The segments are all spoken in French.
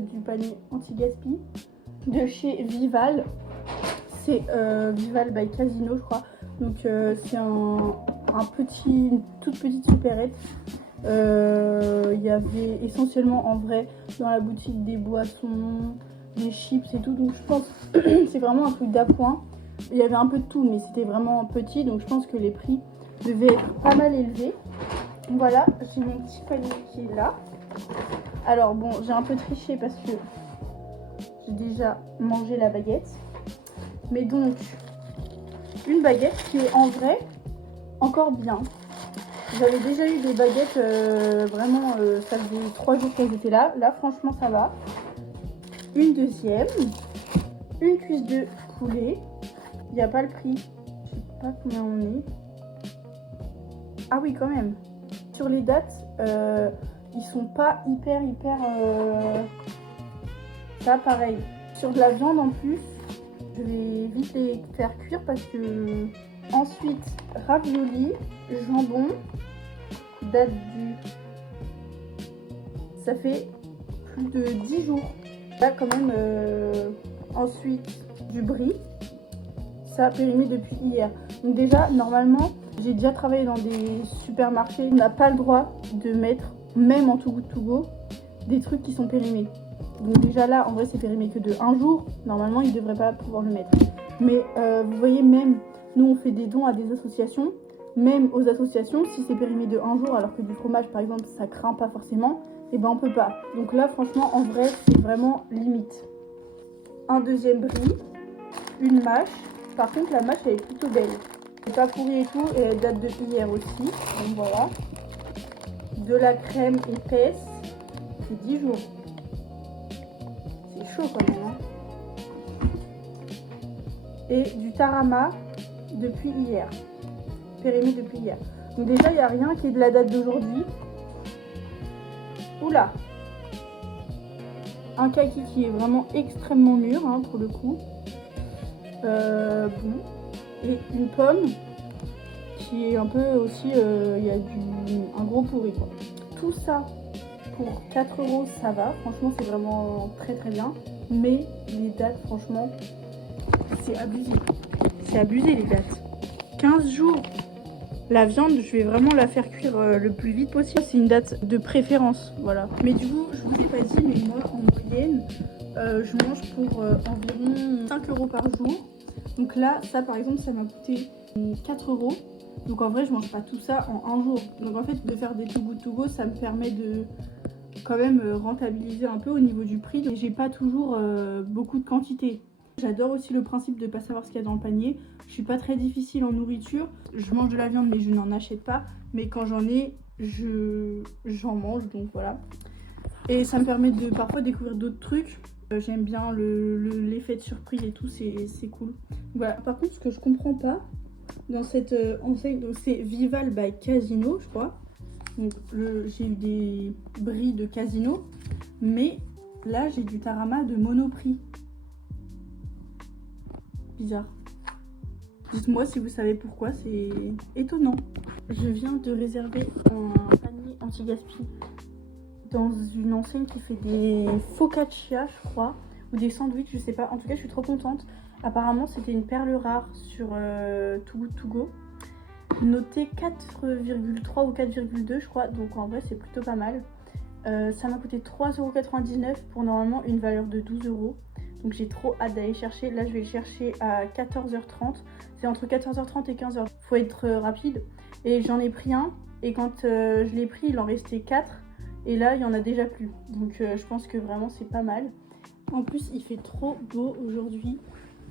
du panier anti-gaspi de chez Vival. C'est Vival by Casino, je crois. Donc c'est une toute petite supérette. Il y avait essentiellement en vrai dans la boutique des boissons, des chips et tout. Donc je pense que c'est vraiment un truc d'appoint. Il y avait un peu de tout, mais c'était vraiment petit. Donc je pense que les prix devaient être pas mal élevés. Voilà, j'ai mon petit panier qui est là. Alors bon, j'ai un peu triché parce que j'ai déjà mangé la baguette. Mais donc, une baguette qui est en vrai encore bien. J'avais déjà eu des baguettes, vraiment, ça faisait 3 jours qu'elles étaient là. Là, franchement, ça va. Une deuxième. Une cuisse de poulet. Il n'y a pas le prix. Je sais pas combien on est. Ah oui, quand même. Sur les dates, ils sont pas hyper... Ça, pareil. Sur de la viande en plus, je vais vite les faire cuire parce que... Ensuite, ravioli, jambon, date du... Ça fait plus de 10 jours. Là, quand même, ensuite, du brie. Ça a périmé depuis hier. Donc déjà, normalement, j'ai déjà travaillé dans des supermarchés. On n'a pas le droit de mettre, même en Too Good To Go, des trucs qui sont périmés. Donc déjà là, en vrai, c'est périmé que de 1 jour. Normalement, ils ne devraient pas pouvoir le mettre. Mais vous voyez, même, nous, on fait des dons à des associations. Même aux associations, si c'est périmé de 1 jour, alors que du fromage, par exemple, ça craint pas forcément, et ben on peut pas. Donc là, franchement, en vrai, c'est vraiment limite. Un deuxième brie, une mâche. Par contre, la mâche, elle est plutôt belle. C'est pas pourri et tout, et elle date de hier aussi. Donc voilà. De la crème épaisse, c'est 10 jours. C'est chaud quand même, hein. Et du tarama depuis hier. Périmé depuis hier. Donc déjà, il n'y a rien qui est de la date d'aujourd'hui. Oula! Un kaki qui est vraiment extrêmement mûr, hein, pour le coup. Bon. Et une pomme qui est un peu aussi, il y a un gros pourri, quoi. Tout ça pour 4 €, ça va. Franchement, c'est vraiment très très bien. Mais les dates, franchement, c'est abusé. C'est abusé les dates. 15 jours. La viande, je vais vraiment la faire cuire le plus vite possible. C'est une date de préférence, voilà. Mais du coup, je vous ai pas dit, mais moi, en moyenne, je mange pour environ 5 € par jour. Donc là, ça par exemple, ça m'a coûté 4 €. Donc en vrai, je mange pas tout ça en 1 jour. Donc en fait, de faire des Too Good To Go, ça me permet de quand même rentabiliser un peu au niveau du prix. Et j'ai pas toujours beaucoup de quantité. J'adore aussi le principe de pas savoir ce qu'il y a dans le panier. Je suis pas très difficile en nourriture. Je mange de la viande, mais je n'en achète pas. Mais quand j'en ai, j'en mange, donc voilà. Et ça me permet de parfois découvrir d'autres trucs. J'aime bien l'effet de surprise et tout, c'est cool. Voilà. Par contre, ce que je comprends pas dans cette enseigne, c'est Vival by Casino, je crois. Donc j'ai eu des bris de Casino, mais là j'ai du tarama de Monoprix. Bizarre. Dites-moi si vous savez pourquoi, c'est étonnant. Je viens de réserver un panier anti-gaspi dans une enseigne qui fait des focaccia, je crois, ou des sandwichs, je sais pas. En tout cas, je suis trop contente. Apparemment, c'était une perle rare sur Too Good To Go. Noté 4,3 ou 4,2, je crois. Donc en vrai, c'est plutôt pas mal. Ça m'a coûté 3,99 € pour normalement une valeur de 12 €. Donc j'ai trop hâte d'aller chercher. Là, je vais le chercher à 14h30. C'est entre 14h30 et 15h. Faut être rapide. Et j'en ai pris un. Et quand je l'ai pris, il en restait 4. Et là, il y en a déjà plus. Donc je pense que vraiment, c'est pas mal. En plus, il fait trop beau aujourd'hui.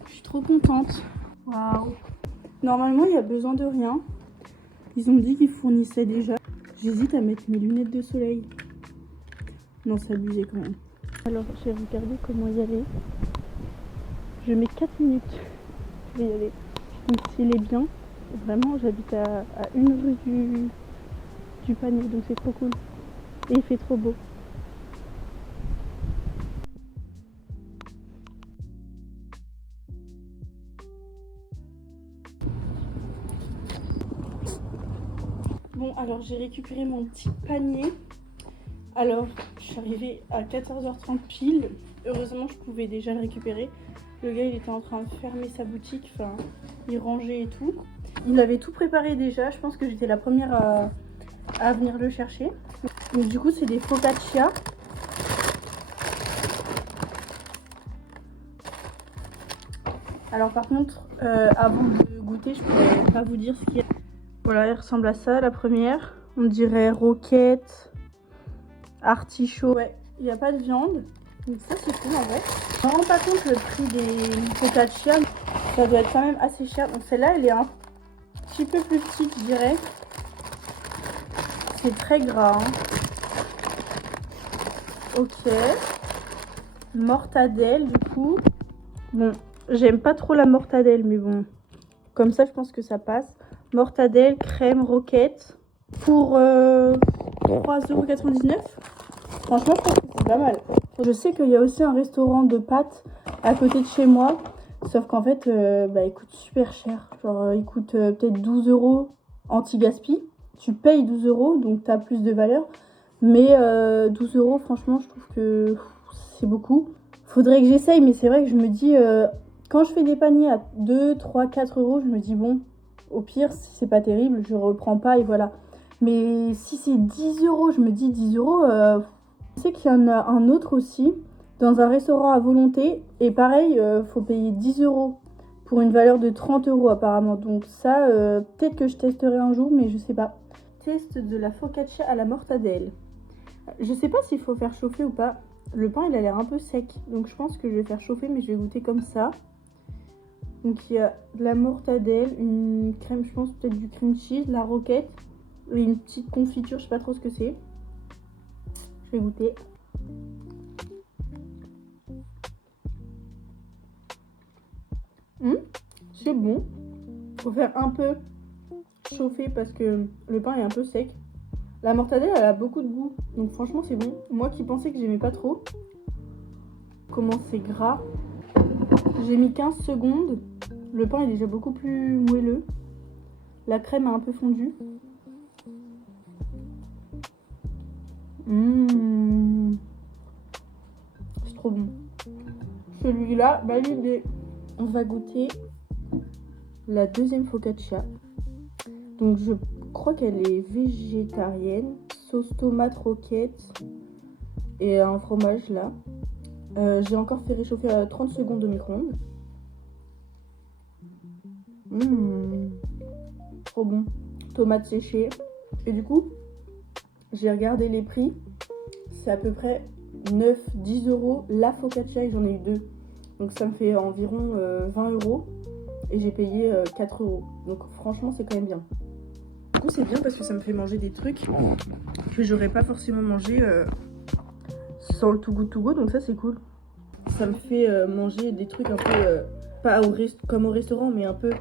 Je suis trop contente. Waouh. Normalement, il n'y a besoin de rien. Ils ont dit qu'ils fournissaient déjà. J'hésite à mettre mes lunettes de soleil. Non, c'est abusé quand même. Alors, j'ai regardé comment y aller. Je mets 4 minutes. Je vais y aller. Donc, s'il est bien, vraiment, j'habite à une rue du panier. Donc, c'est trop cool. Et il fait trop beau. Bon, alors j'ai récupéré mon petit panier Alors, je suis arrivée à 14h30 pile. Heureusement, je pouvais déjà le récupérer. Le gars, il était en train de fermer sa boutique, enfin, il rangeait et tout. Il avait tout préparé déjà. Je pense que j'étais la première à venir le chercher. Donc, du coup, c'est des focaccia. Alors, par contre, avant de goûter, je pourrais pas vous dire ce qu'il y a. Voilà, il ressemble à ça, la première. On dirait roquette, artichaut. Ouais, il n'y a pas de viande. Donc ça, c'est cool en vrai. Je me rends pas compte le prix des focaccia. Ça doit être quand même assez cher. Donc celle-là, elle est un petit peu plus petite, je dirais. C'est très gras. Hein. Ok. Mortadelle, du coup. Bon, j'aime pas trop la mortadelle, mais bon. Comme ça, je pense que ça passe. Mortadelle, crème, roquette. Pour 3,99 €. Franchement, je pense que c'est pas mal. Je sais qu'il y a aussi un restaurant de pâtes à côté de chez moi. Sauf qu'en fait, il coûte super cher. Genre, il coûte peut-être 12 € anti-gaspi. Tu payes 12 €, donc tu as plus de valeur. Mais 12 €, franchement, je trouve que c'est beaucoup. Faudrait que j'essaye, mais c'est vrai que je me dis... quand je fais des paniers à 2, 3, 4 €, je me dis bon, au pire, si c'est pas terrible, je reprends pas et voilà. Mais si c'est 10 €, je me dis 10 €... Je sais qu'il y en a un autre aussi, dans un restaurant à volonté. Et pareil, faut payer 10 € pour une valeur de 30 € apparemment. Donc ça, peut-être que je testerai un jour, mais je sais pas. Test de la focaccia à la mortadelle. Je sais pas s'il faut faire chauffer ou pas. Le pain, il a l'air un peu sec. Donc je pense que je vais faire chauffer, mais je vais goûter comme ça. Donc il y a de la mortadelle, une crème, je pense peut-être du cream cheese, la roquette et une petite confiture, je sais pas trop ce que c'est. Je vais goûter. C'est bon. Faut faire un peu chauffer parce que le pain est un peu sec. La mortadelle, elle a beaucoup de goût. Donc franchement, c'est bon. Moi qui pensais que j'aimais pas trop. Comment c'est gras. J'ai mis 15 secondes. Le pain est déjà beaucoup plus moelleux. La crème a un peu fondu. C'est trop bon. Celui-là, validé. On va goûter la deuxième focaccia. Donc je crois qu'elle est végétarienne. Sauce tomate roquette et un fromage là. J'ai encore fait réchauffer à 30 secondes au micro-ondes. Trop bon. Tomate séchée. Et du coup, j'ai regardé les prix. C'est à peu près 9-10 € la focaccia et j'en ai eu 2. Donc ça me fait environ 20 €. Et j'ai payé 4 €. Donc franchement, c'est quand même bien. Du coup, c'est bien parce que ça me fait manger des trucs que j'aurais pas forcément mangé sans le Too Good To Go. Donc ça, c'est cool. Ça me fait manger des trucs un peu... pas comme au restaurant, mais un peu...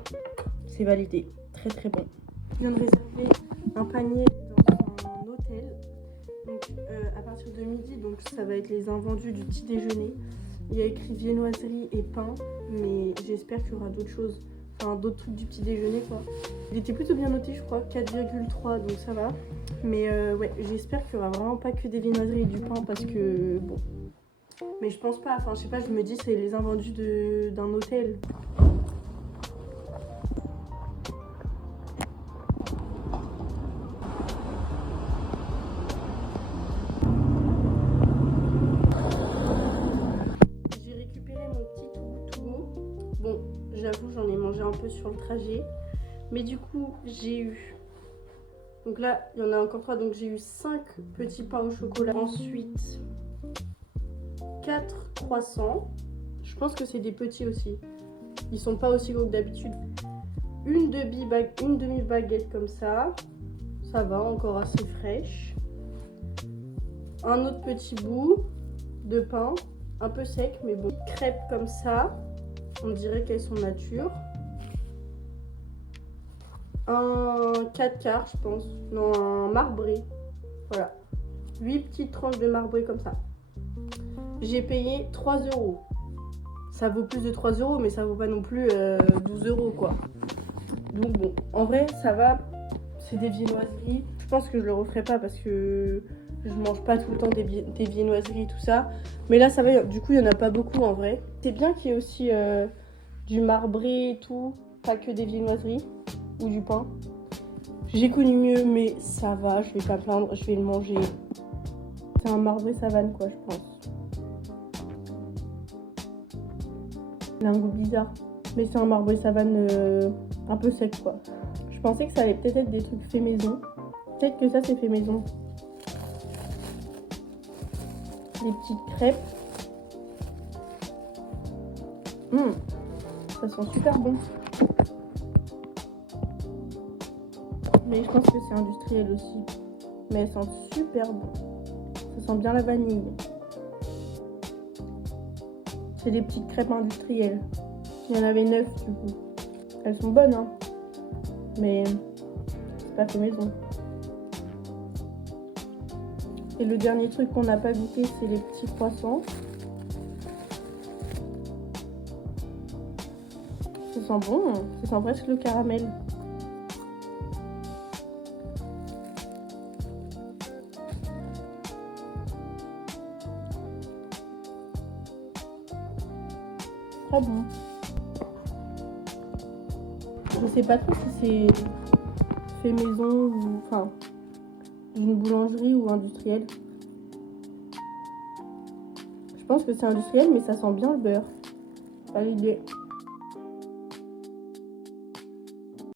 C'est validé. Très très bon. Je viens de réserver un panier dans un hôtel. Donc à partir de midi, donc ça va être les invendus du petit déjeuner. Il y a écrit viennoiserie et pain, mais j'espère qu'il y aura d'autres choses. Enfin, d'autres trucs du petit déjeuner, quoi. Il était plutôt bien noté, je crois, 4,3, donc ça va. Mais ouais, j'espère qu'il y aura vraiment pas que des viennoiseries et du pain, parce que, bon... Mais je pense pas, enfin, je sais pas, je me dis, c'est les invendus d'un hôtel. J'avoue, j'en ai mangé un peu sur le trajet. Mais du coup, j'ai eu... Donc là, il y en a encore 3. Donc j'ai eu 5 petits pains au chocolat. Ensuite, 4 croissants. Je pense que c'est des petits aussi. Ils sont pas aussi gros que d'habitude. Une demi-baguette comme ça. Ça va, encore assez fraîche. Un autre petit bout de pain. Un peu sec, mais bon. Crêpes comme ça. On dirait qu'elles sont nature. Un 4 quarts, je pense. Non, un marbré. Voilà. 8 petites tranches de marbré comme ça. J'ai payé 3 €. Ça vaut plus de 3 €, mais ça vaut pas non plus 12 € quoi. Donc bon, en vrai, ça va. C'est des viennoiseries. Je pense que je le referai pas parce que Je mange pas tout le temps des viennoiseries, tout ça. Mais là, ça va, du coup, il y en a pas beaucoup en vrai. C'est bien qu'il y ait aussi du marbré et tout, pas que des viennoiseries ou du pain. J'ai connu mieux, mais ça va, je vais pas plaindre, je vais le manger. C'est un marbré savane, quoi, je pense. Il a un goût bizarre, mais c'est un marbré savane un peu sec, quoi. Je pensais que ça allait peut-être être des trucs faits maison. Peut-être que ça, c'est fait maison. Des petites crêpes. Ça sent super bon. Mais je pense que c'est industriel aussi. Mais elles sentent super bon. Ça sent bien la vanille. C'est des petites crêpes industrielles. Il y en avait 9 du coup. Elles sont bonnes, hein. Mais c'est pas fait maison. Et le dernier truc qu'on n'a pas goûté, c'est les petits croissants. Ça sent bon, ça sent presque le caramel. Très bon. Je sais pas trop si c'est fait maison ou enfin une boulangerie ou industriel. Je pense que c'est industriel, mais ça sent bien le beurre. Pas l'idée.